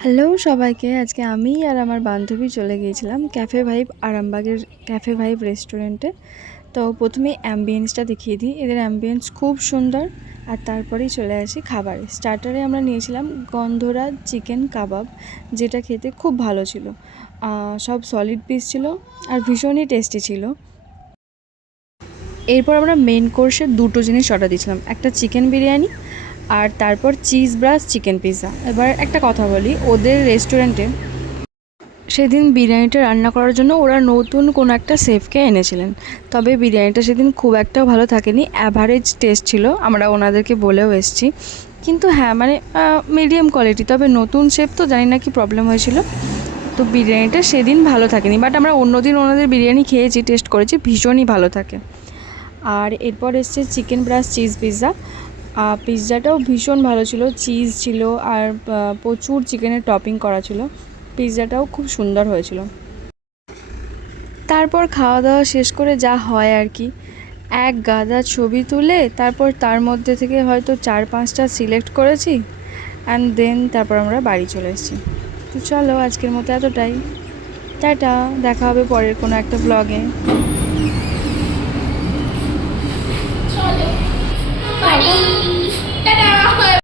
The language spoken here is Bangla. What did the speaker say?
হ্যালো সবাইকে, আজকে আমি আর আমার বান্ধবী চলে গিয়েছিলাম ক্যাফে ভাইব আরামবাগের ক্যাফে ভাইব রেস্টুরেন্টে। তো প্রথমে অ্যাম্বিয়েন্সটা দেখিয়ে দিই, এদের অ্যাম্বিয়েন্স খুব সুন্দর। আর তারপরেই চলে আসি খাবারে। স্টার্টারে আমরা নিয়েছিলাম গন্ধরাজ চিকেন কাবাব, যেটা খেতে খুব ভালো ছিল। সব সলিড পিস ছিল আর ভীষণই টেস্টি ছিল। এরপর আমরা মেন কোর্সে দুটো জিনিস অর্ডার দিয়েছিলাম, একটা চিকেন বিরিয়ানি আর তারপর চিজ ব্রাস চিকেন পিৎজা। এবার একটা কথা বলি, ওদের রেস্টুরেন্টে সেদিন বিরিয়ানিটা রান্না করার জন্য ওরা নতুন কোনো একটা শেফকে এনেছিলেন, তবে বিরিয়ানিটা সেদিন খুব একটা ভালো থাকেনি, অ্যাভারেজ টেস্ট ছিল। আমরা ওনাদেরকে বলেও এসেছি, কিন্তু হ্যাঁ মানে মিডিয়াম কোয়ালিটি। তবে নতুন শেফ তো জানি না কি প্রবলেম হয়েছিল, তো বিরিয়ানিটা সেদিন ভালো থাকেনি। বাট আমরা অন্যদিন ওনাদের বিরিয়ানি খেয়েছি, টেস্ট করেছি, ভীষণই ভালো থাকে। আর এরপর এসছে চিকেন ব্রাস চিজ পিৎজা। পিৎজাটাও ভীষণ ভালো ছিল, চিজ ছিল আর প্রচুর চিকেনের টপিং করা ছিল। পিৎজাটাও খুব সুন্দর হয়েছিল। তারপর খাওয়া দাওয়া শেষ করে যা হয় আর কি, এক গাদা ছবি তুলে তারপর তার মধ্যে থেকে হয়তো 4-5টা সিলেক্ট করেছি, অ্যান্ড দেন তারপর আমরা বাড়ি চলে এসেছি। তো চলো আজকের মতো এতটাই, টাটা, দেখা হবে পরের কোনো একটা ব্লগে। চলো বাড়ি।